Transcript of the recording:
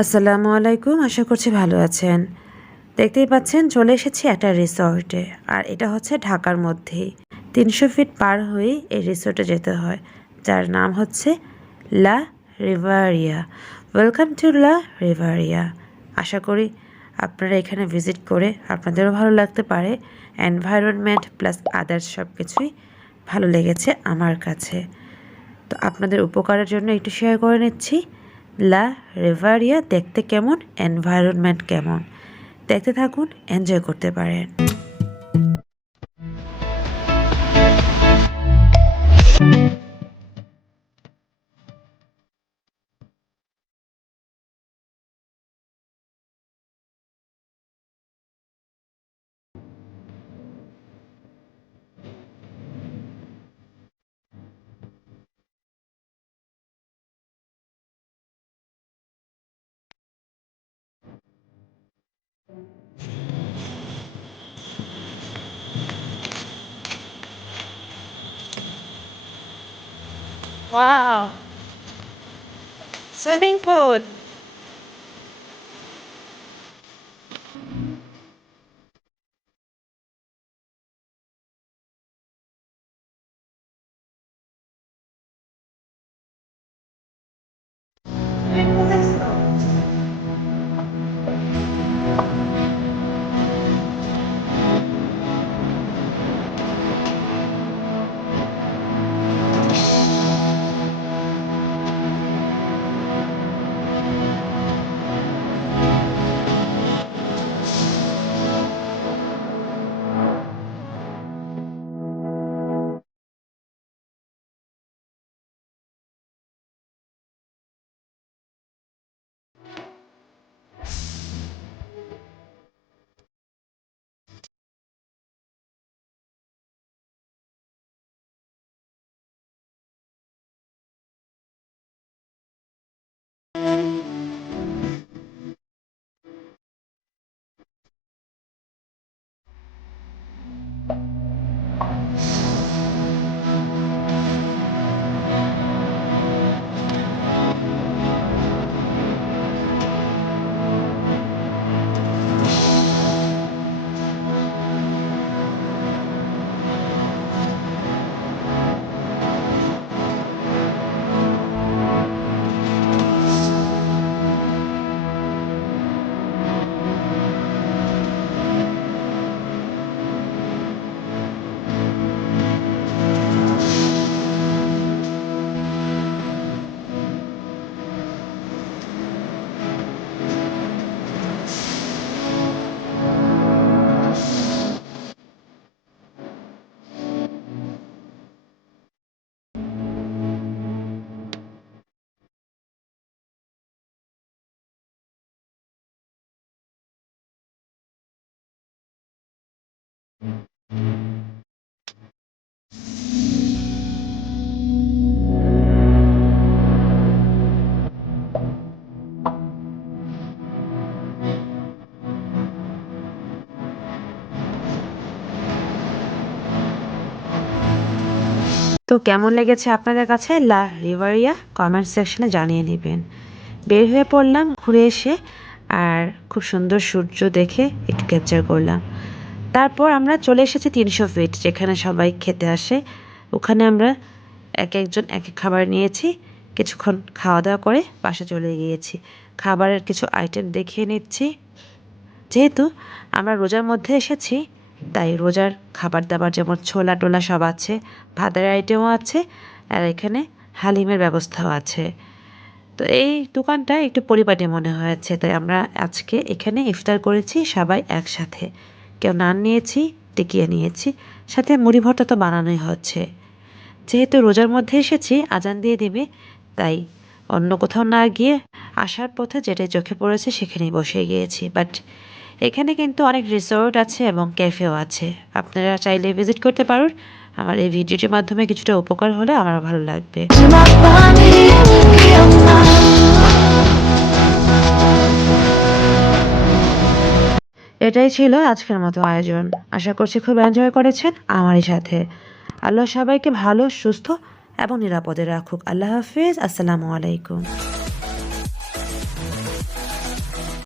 আসসালামু আলাইকুম, আশা করছি ভালো আছেন। দেখতেই পাচ্ছেন চলে এসেছি একটা রিসর্টে, আর এটা হচ্ছে ঢাকার মধ্যেই। ৩০০ ফিট পার হয়েই এই রিসর্টে যেতে হয়, যার নাম হচ্ছে লা রিভারিয়া। ওয়েলকাম টু লা রিভারিয়া। আশা করি আপনারা এখানে ভিজিট করে আপনাদেরও ভালো লাগতে পারে। এনভায়রনমেন্ট প্লাস আদার্স সব কিছুই ভালো লেগেছে আমার কাছে। তো আপনাদের উপকারের জন্য একটু শেয়ার করে নিচ্ছি। লা রিভারিয়া দেখতে কেমন, এনভায়রনমেন্ট কেমন, দেখতে থাকুন, এনজয় করতে পারেন। Wow, swimming pool. তো কেমন লেগেছে আপনাদের কাছে লা রিভারিয়া, কমেন্ট সেকশনে জানিয়ে নেবেন। বের হয়ে পড়লাম ঘুরে এসে, আর খুব সুন্দর সূর্য দেখে একটু ক্যাপচার করলাম। তারপর আমরা চলে এসেছি ৩০০ ফিট, যেখানে সবাই খেতে আসে। ওখানে আমরা এক একজন এক এক খাবার নিয়েছি। কিছুক্ষণ খাওয়া দাওয়া করে বাসা চলে গিয়েছি। খাবারের কিছু আইটেম দেখিয়ে নিচ্ছি। যেহেতু আমরা রোজার মধ্যে এসেছি, তাই রোজার খাবার দাবার যেমন ছোলা টোলা সব আছে, ভাতের আইটেমও আছে, আর এখানে হালিমের ব্যবস্থাও আছে। তো এই দোকানটা একটু পরিপাটি মনে হয়েছে, তাই আমরা আজকে এখানে ইফতার করেছি সবাই একসাথে। কেউ নান নিয়েছি, টিকিয়ে নিয়েছি, সাথে মুড়ি ভর্তা তো বানানোই হচ্ছে। যেহেতু রোজার মধ্যে এসেছি, আজান দিয়ে দিবে, তাই অন্য কোথাও না গিয়ে আসার পথে যেটাই চোখে পড়েছে সেখানেই বসে গিয়েছি। বাট এখানে কিন্তু অনেক রিসোর্ট আছে এবং ক্যাফেও আছে, আপনারা চাইলে ভিজিট করতে পারুন। আমার এই ভিডিওটির মাধ্যমে কিছুটা উপকার হলে আমার ভালো লাগবে। এটাই ছিল আজকের মতো আয়োজন। আশা করছি খুব এনজয় করেছেন আমারই সাথে। আল্লাহ সবাইকে ভালো, সুস্থ এবং নিরাপদে রাখুক। আল্লাহ হাফিজ। আসসালামু আলাইকুম।